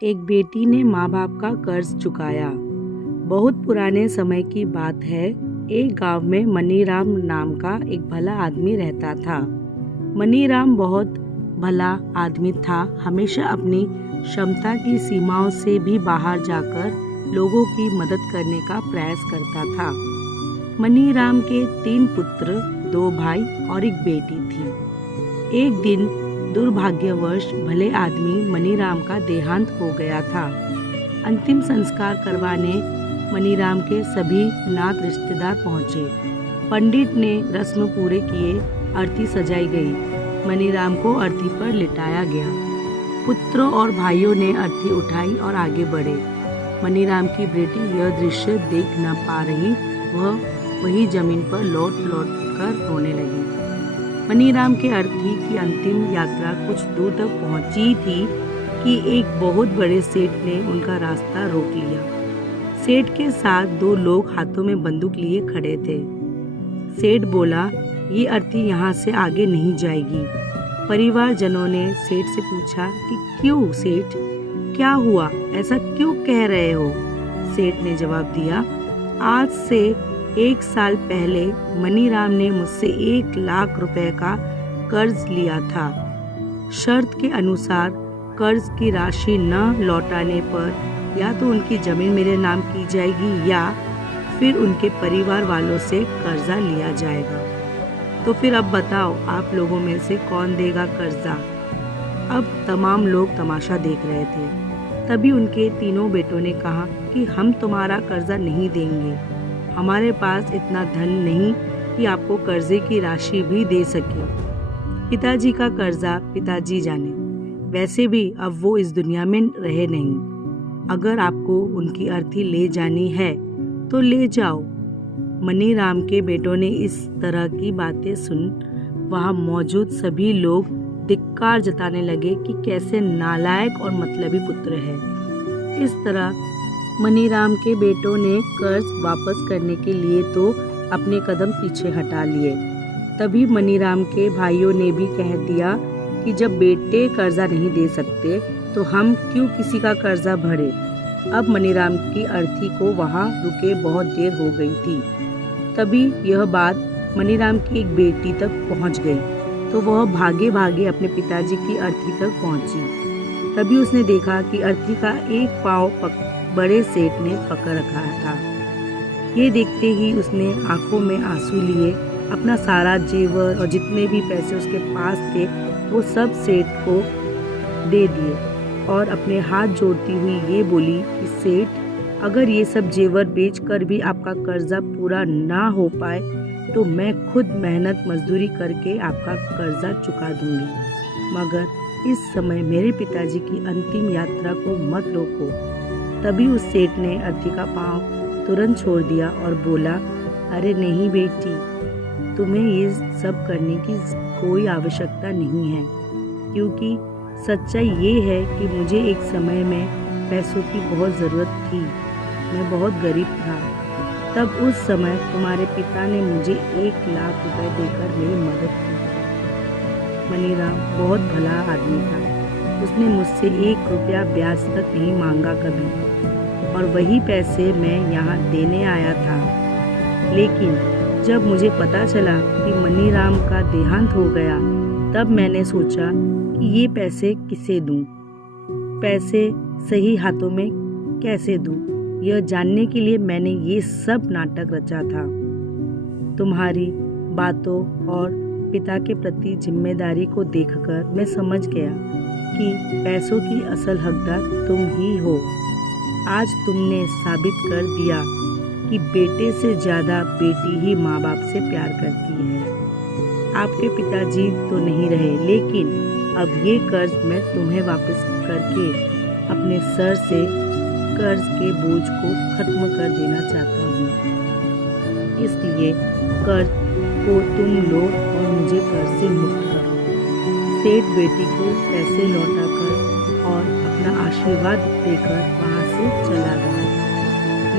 एक बेटी ने माँ बाप का कर्ज चुकाया। बहुत पुराने समय की बात है। एक गांव में मनीराम नाम का एक भला आदमी रहता था। मनीराम बहुत भला आदमी था। हमेशा अपनी क्षमता की सीमाओं से भी बाहर जाकर लोगों की मदद करने का प्रयास करता था। मनीराम के 3 पुत्र, 2 भाई और एक बेटी थी। एक दिन दुर्भाग्यवश भले आदमी मनीराम का देहांत हो गया था। अंतिम संस्कार करवाने मनीराम के सभी नात रिश्तेदार पहुंचे। पंडित ने रस्म पूरे किए, अर्थी सजाई गई। मनीराम को अर्थी पर लिटाया गया। पुत्रों और भाइयों ने अर्थी उठाई और आगे बढ़े। मनीराम की बेटी यह दृश्य देख न पा रही, वह वही जमीन पर लौट कर रोने लगी। मनीराम के अर्थी की अंतिम यात्रा कुछ दूर तक पहुंची थी कि एक बहुत बड़े सेठ ने उनका रास्ता रोक लिया। सेठ के साथ 2 लोग हाथों में बंदूक लिए खड़े थे। सेठ बोला, ये अर्थी यहाँ से आगे नहीं जाएगी। परिवारजनों ने सेठ से पूछा कि क्यों सेठ, क्या हुआ, ऐसा क्यों कह रहे हो? सेठ ने जवाब दिया, आज से 1 साल पहले मनीराम ने मुझसे 1 लाख रुपए का कर्ज लिया था। शर्त के अनुसार कर्ज की राशि न लौटाने पर या तो उनकी जमीन मेरे नाम की जाएगी या फिर उनके परिवार वालों से कर्जा लिया जाएगा। तो फिर अब बताओ, आप लोगों में से कौन देगा कर्जा? अब तमाम लोग तमाशा देख रहे थे। तभी उनके तीनों बेटों ने कहा कि हम तुम्हारा कर्जा नहीं देंगे। हमारे पास इतना धन नहीं कि आपको कर्जे की राशि भी दे सके। पिताजी का कर्जा पिताजी जाने, वैसे भी अब वो इस दुनिया में रहे नहीं। अगर आपको उनकी अर्थी ले जानी है तो ले जाओ। मनीराम के बेटों ने इस तरह की बातें सुन वहां मौजूद सभी लोग धिक्कार जताने लगे कि कैसे नालायक और मतलबी पुत्र है। इस तरह मनीराम के बेटों ने कर्ज वापस करने के लिए तो अपने कदम पीछे हटा लिए। तभी मनीराम के भाइयों ने भी कह दिया कि जब बेटे कर्जा नहीं दे सकते तो हम क्यों किसी का कर्जा भरे। अब मनीराम की अर्थी को वहां रुके बहुत देर हो गई थी। तभी यह बात मनीराम की एक बेटी तक पहुंच गई, तो वह भागे भागे अपने पिताजी की अर्थी तक पहुंची। तभी उसने देखा कि अर्थी का एक पाँव बड़े सेठ ने पकड़ रखा था। ये देखते ही उसने आंखों में आंसू लिए अपना सारा जेवर और जितने भी पैसे उसके पास थे वो सब सेठ को दे दिए और अपने हाथ जोड़ती हुई ये बोली कि सेठ, अगर ये सब जेवर बेचकर भी आपका कर्जा पूरा ना हो पाए तो मैं खुद मेहनत मजदूरी करके आपका कर्जा चुका दूंगी, मगर इस समय मेरे पिताजी की अंतिम यात्रा को मत रोको। तभी उस सेठ ने अर्थी का पाँव तुरंत छोड़ दिया और बोला, अरे नहीं बेटी, तुम्हें ये सब करने की कोई आवश्यकता नहीं है, क्योंकि सच्चाई ये है कि मुझे एक समय में पैसों की बहुत ज़रूरत थी। मैं बहुत गरीब था। तब उस समय तुम्हारे पिता ने मुझे 1 लाख रुपए देकर मेरी मदद की। मनीराम बहुत भला आदमी था। उसने मुझसे 1 रुपया ब्याज तक नहीं मांगा कभी, और वही पैसे मैं यहाँ देने आया था। लेकिन जब मुझे पता चला कि मनीराम का देहांत हो गया, तब मैंने सोचा कि ये पैसे किसे दूं, पैसे सही हाथों में कैसे दूं। यह जानने के लिए मैंने ये सब नाटक रचा था। तुम्हारी बातों और पिता के प्रति जिम्मेदारी को देखकर मैं समझ गया कि पैसों की असल हकदार तुम ही हो। आज तुमने साबित कर दिया कि बेटे से ज़्यादा बेटी ही माँ बाप से प्यार करती है। आपके पिताजी तो नहीं रहे, लेकिन अब ये कर्ज मैं तुम्हें वापस करके अपने सर से कर्ज के बोझ को खत्म कर देना चाहता हूँ। इसलिए कर्ज को तुम लो और मुझे कर्ज से मुक्त करो। सेठ बेटी को पैसे लौटाकर और अपना आशीर्वाद देकर वहाँ से चला गया।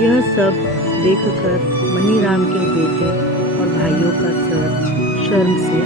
यह सब देखकर मनीराम के बेटे और भाइयों का सर शर्म से